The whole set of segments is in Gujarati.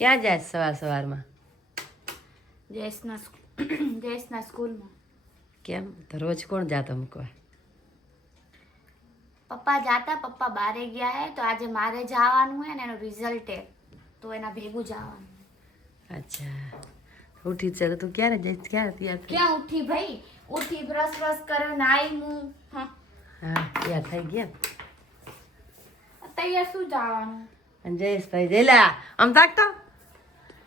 ક્યાં જાય સવાર સવારમાં? જયેશના સ્કૂલમાં. કેમ તો રોજ કોણ જાતો મૂકવા? પપ્પા જાતા, પપ્પા બારે ગયા હે તો આજે મારે જવાનું હે ને એનું રિઝલ્ટ હે તો એના ભેગું જવાનું. અચ્છા ઉઠી ચાલો તું ક્યારે જઈશ? ક્યારે તૈયાર થઈ? ક્યાં ઉઠી ભાઈ? ઉઠી બ્રશ કર્યો, નાઈ હું. હા તૈયાર થઈ ગયા. તૈયાર શું જવાનું? અને જયેશભાઈ જયલા આમ તાકતો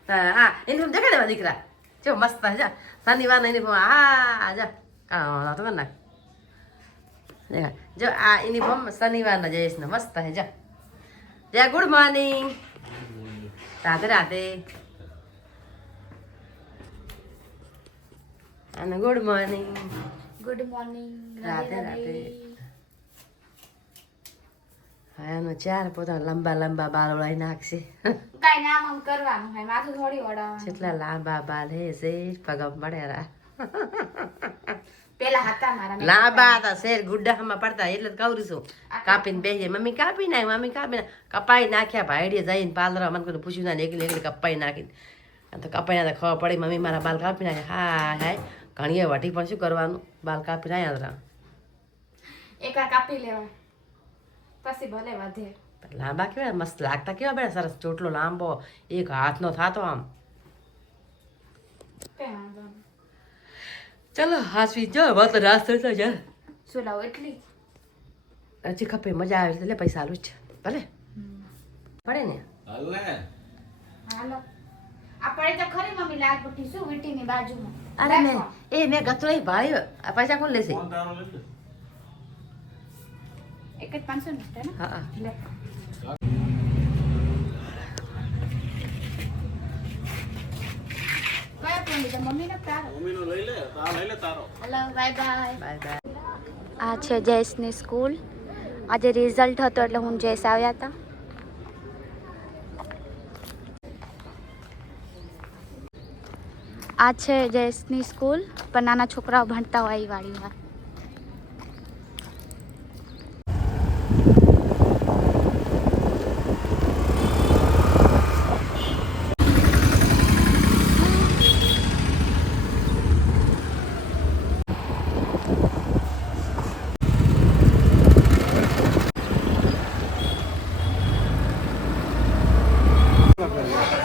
હા યુનિફોર્મ દેખાડે દીકરા જો મસ્ત જા શનિવારનો યુનિફોર્મ હા જા હા તો નાખ દેખાડ જો આ યુનિફોર્મ શનિવારનો જયેશનો મસ્ત હે જા જય ગુડ મોર્નિંગ રાધે રાધે અને ગુડ મોર્નિંગ રાધે રાધે હા એનો ચાર પોતાના લંબા લંબા બાલ વળાઈ નાખશે કઈ નામ આમ કરવાનું હે, માથું થોડી ઓડાવવાનું. કેટલા લાંબા બાલ હે છે પગમ પડ્યા પેલા હતા મારા મેં લાંબા હતા શેર ગુડ્ડામાં પડતા એટલે જ કહું છું કાપીને બેસી મમ્મી કાપી નાખ મમ્મી કાપી નાખ કપાઈ નાખ્યા ભાઈડીએ જઈને પાર્લર મને કોઈ પૂછ્યું ના એકલી એકલી કપાઈ નાખીને તો કપાઈ ના ખબર પડી મમ્મી મારા બાલ કાપી નાખે હા હાય ઘણીએ વટી પણ શું કરવાનું બાલ કાપી નાખ્યા એકવાર કાપી લેવા પછી ભલે વધે. લાંબા કેવા મસ્ત લાગતા કેવા બેટા સરસ ચોટલો લાંબો એક હાથનો થાતો આમ. કઈ વાંધો નહીં. ચલો હાસવી જો હવે તો રાસ થતો જા શું લાવો એટલી હજી ખપે મજા આવે એટલે પૈસા આલું જ છે ભલે પડે ને હાલો આ પડે તો ખરી મમ્મી લાલ પટ્ટી શું વીટીની બાજુમાં. અરે મેં ગતો નહીં ભાઈ આ પૈસા કોણ લેશે? એક જ 500 ને હા લે. કયો ફોન લીધો? મમ્મીનો તારો? મમ્મીનો લઈ લે તારો. Hello bye bye. Bye bye. આ છે જયેશની સ્કૂલ. આજે રિઝલ્ટ હતો એટલે હું જયેશ આવ્યા હતા. આ છે જયેશની સ્કૂલ પણ નાના છોકરાઓ ભણતા હોય એ વાળી વાત.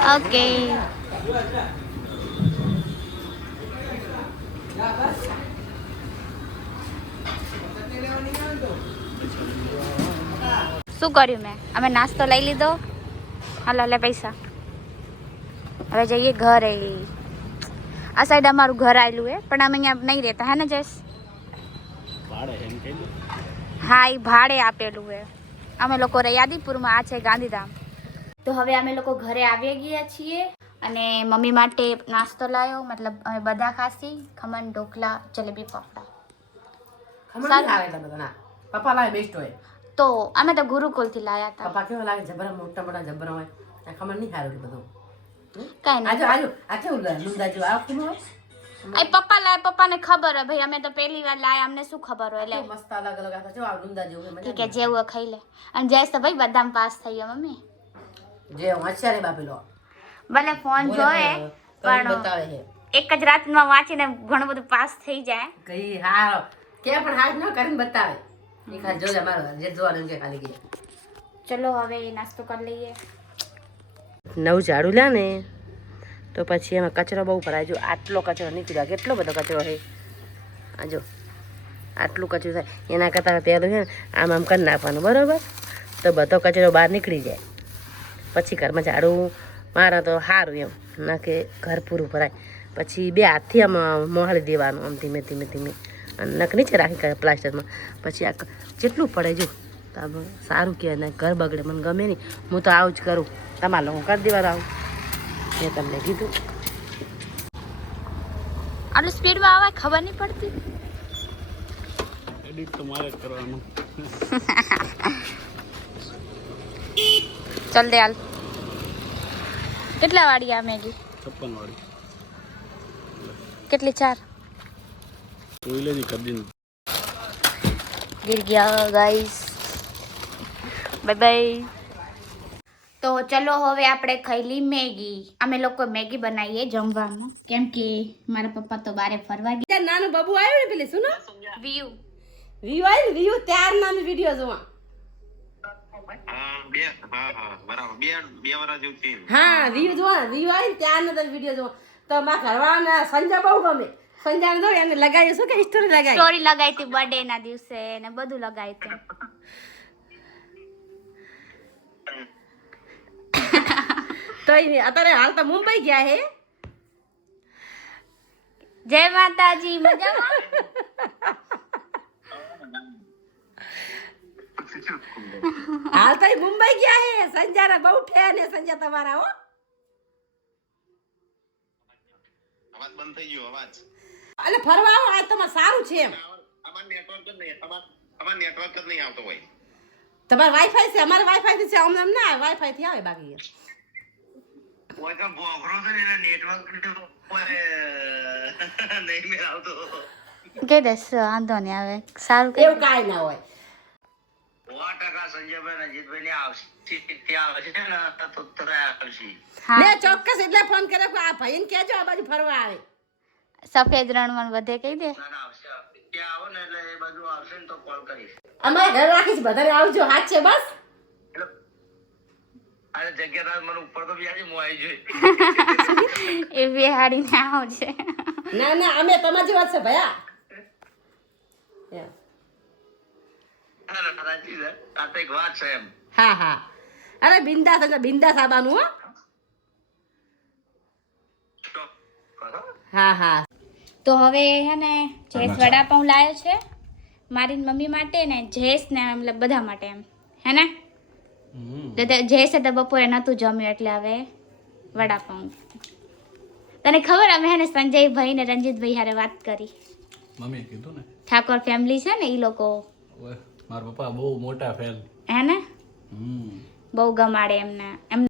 ઓકે શું કર્યું મેં? અમે નાસ્તો લઈ લીધો. હાલો લે પૈસા. હવે જઈએ ઘરે. આ સાઈડ અમારું ઘર આવેલું હે પણ અમે અહીંયા નહીં રહેતા હે ને જયેશ? હા એ ભાડે આપેલું હે. અમે લોકો રહી આદિપુરમાં, આ છે ગાંધીધામ. તો હવે અમે લોકો ઘરે આવી ગયા છીએ અને મમ્મી માટે નાસ્તો લાવ્યો, મતલબ અમે બધા ખાસી ખમણ, ઢોકળા, જલેબી, ફાફડા. પપ્પા લાવે બેસ્ટ હોય તો અમે તો ગુરુકુલથી લાવ્યા હતા. પપ્પા કેવા લાગે જબરા મોટા મોટા જબરા હોય આ ખબર નહીં સારું બધું કઈ નહીં. આજો આજો આ કેવું લુંદા જેવું આ કેવું હોય પપ્પા લાવે, પપ્પાને ખબર હોય ભાઈ, અમે તો પહેલી વાર લાયા, અમને શું ખબર હોય. એટલે મસ્ત અલગ અલગ આ જો આ લુંદા જેવું હોય ઠીક હે, જેવું હોય ખાઈ લે. અને જયેશ તો ભાઈ બદામ પાસ થઈ ગયો મમ્મી. જે હોશિયારી બાપેલો ભલે ફોન જોયે પણ બતાવે છે એક જ રાતમાં વાંચીને ઘણું બધું પાસ થઈ જાય. કઈ હારો કે પણ હાજ ન કરીને બતાવે એ ખાલી જોજે મારો જે જોવાનું છે ખાલી કે ચલો હવે નાસ્તો કરી લઈએ. નવું ઝાડુ લે ને તો પછી એમાં કચરો બહુ ભરાય. જો આટલો કચરો નીકળ્યો, કેટલો બધો કચરો છે આ જો આટલું કચરું થાય. એના કરતાં પહેલું છે ને આમ આમ કરી નાખવાનું બરાબર, તો બધો કચરો બહાર નીકળી જાય. પછી ઘરમાં ઝાડુ મારે તો સારું એમ ના કે ઘર પૂરું ભરાય. પછી બે હાથથી આમ મોહાળી દેવાનું આમ ધીમે ધીમે ધીમે અને નખ નીચે રાખી પ્લાસ્ટરમાં. પછી આ જેટલું પડે જો તો સારું કહેવાય ને ઘર બગડે. મને ગમે નહીં, હું તો આવું જ કરું. તમારે લોકો કરી દેવાનું આવું મેં તમને કીધું. આટલું સ્પીડમાં આવે ખબર નહીં પડતી. એડિટ તો મારે જ કરવાનું. ચલ દે હાલ. કેટલા વાળી આ મેગી? 56 વાળી. કેટલી? 4 જોઈ લેજી કદી ગીર ગયા ગાઈસ. Bye bye. તો ચલો હવે આપણે ખાઈ લી મેગી. અમે લોકો મેગી બનાવીએ જમવામાં કેમ કે મારા પપ્પા તો બારે ફરવા ગયા. ત્યાં નાનું બબુ આવ્યું ને પેલી સુનો વ્યૂ વ્યૂ આવ્યું ને વ્યૂ ત્યાર નાનું વિડીયો જોવા હા વ્યૂ જોવા વ્યૂ આવી ત્યાર નો વિડીયો જોવા તો મારા ઘરવાળાને સંજય બહુ ગમે સંજય ને એને લગાવી શું કે સ્ટોરી લગાવી સ્ટોરી લગાવી હતી બર્થડે ના દિવસે ને બધું લગાવી હતું. તો અત્યારે હાલ તો મુંબઈ ગયા હે. જય માતાજી મજામાં. હાલ તો મુંબઈ ગયા હે સંજય બહુ ફેન હે સંજય તમારા હો. અવાજ બંધ થઈ ગયો અવાજ. એટલે ફરવા આવો આ તમારે સારું છે એમ. અમાર નેટવર્ક જ નહીં આવતો હોય. તમારે વાઈફાઈ છે અમારે વાઈફાઈ છે અમને એમ ના વાઈફાઈ થી આવે બાકી ઓય કા બોગરો છે ને નેટવર્ક નહીં મેળ આવતો. કે દસ વાંધો નહીં આવે સારું કે એવું કાંઈ ના હોય. 100% સંજયભાઈ રંજીતભાઈ ને આવશે ત્યાં આવશે ને તો તરત આવશે. હા મેં ચોક્કસ એટલે ફોન કર્યો કે આ ભાઈને કહેજો આ બાજુ ફરવા આવે. સફેદ રણમાં વધે કહી દે. ના ના આવશે ત્યાં આવો ને એટલે એ બાજુ આવશે ને તો કોલ કરીશ. અમારે ઘર રાખીશ બધાને આવજો હાથ છે બસ. અરે જગ્યા મને ઉપર તો બી હું આવી જોઈ. એ બિહાડીને આવશે. ના ના અમે તમારી જેવા છે ભયા. સાચી છે આ તો એક વાત છે એમ. હા હા અરે બિંદાસ એટલે બિંદાસ આવવાનું હો. હા હા તો હવે હે ને જેસ વડાપાઉં લાવ્યો છે મારી મમ્મી માટે ને જેસ ને મતલબ બધા માટે એમ હે ને. જેસે તો બપોરે નતું જમ્યું એટલે હવે વડાપાઉં. તને ખબર અમે હે ને સંજયભાઈ ને રંજીતભાઈ હારે વાત કરી. મમ્મીએ કીધું ને ઠાકોર ફેમિલી છે ને એ લોકો ઓય મારા પપ્પા બહુ મોટા ફેન. હે ને બહુ ગમાડે એમને એમ.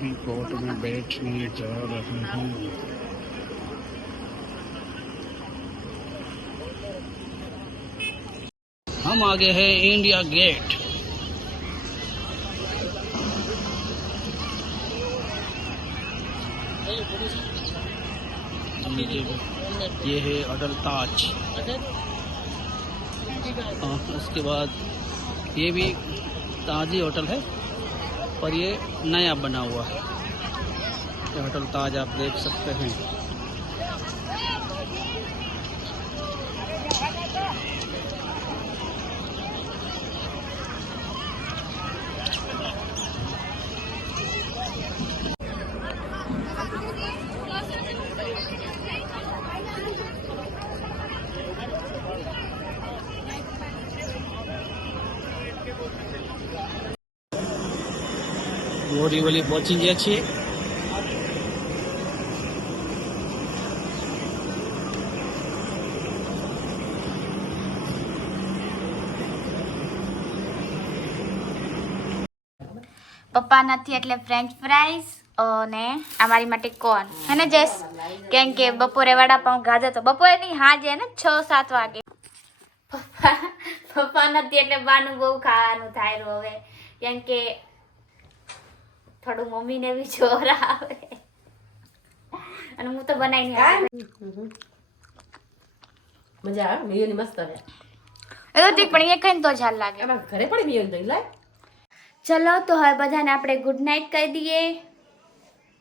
भी कोर्ट में बैठने जा रहे हैं. हम आगे हैं इंडिया गेट. ये है अटल ताज. उसके बाद ये भी ताज ही होटल है पर ये नया बना हुआ है. ये होटल ताज आप देख सकते हैं. બોરીવલી પહોંચી ગયા છીએ. પપ્પા નથી એટલે ફ્રેન્ચ ફ્રાઈઝ અને અમારી માટે કોર્ન હે ને જેસ. કેમ કે બપોરે વડાપાઉં ખાધા તો બપોરે નહીં હાજે ને 6-7 વાગે. પપ્પા નથી એટલે બાનું બહુ ખાવાનું થાય હવે કેમ કે થોડું મમ્મીને બી જોર આવે અને હું તો બનાવીને મજા આવે મિયોની મસ્ત આવે. એ તો ઠીક પણ એ કઈ તો ચાલ લાગે. આમાં ઘરે પડી મિયોની તો લાય. ચલો તો હવે બધાને આપણે ગુડ નાઇટ કહી દઈએ.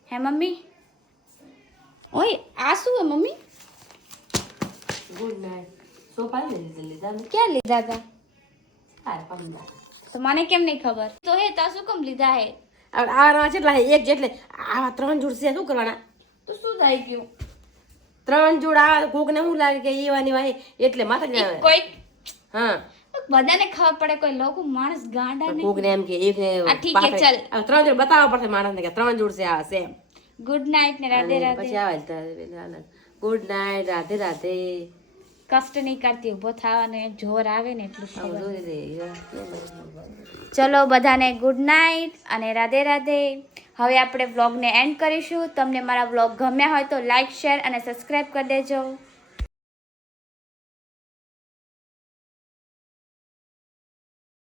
હે મમ્મી ઓય આ શું હે મમ્મી? Good night. સોફા લીધા ને ક્યાં લીધા હતા? હાર પંદા. તો મને કેમ નહીં ખબર? તો હે તા શું કેમ લીધા હે? આવા કેટલા એક જેટલે આવા 3 જોડ છે શું કરવાના? તો શું થઈ ગયું? 3 જોડા કોક ને શું લાગે કે એવાની વાહે એટલે માથે જ આવે. કોઈ હા બધાને ખબર પડે, કોઈ લોકો માણસ ગાંડા નહીં. કોક ને એમ કે એક ને આ ઠીક છે, ચાલ. 3 જોડ બતાવવા પડશે માણસને કે 3 જોડ છે આ સેમ. ગુડ નાઇટ ને રાધે રાધે. પછી આવે ગુડ નાઇટ, રાધે રાધે. કષ્ટ નહીં કરતી, ઊભો થવાનો જોર આવે ને એટલું આમ ખબર. જોઈ લે. ચલો બધાને ગુડ નાઇટ અને રાધે રાધે. હવે આપણે વ્લોગને એન્ડ કરીશું. તમને મારા વ્લોગ ગમ્યા હોય તો લાઈક, શેર અને સબસ્ક્રાઈબ કરી દેજો.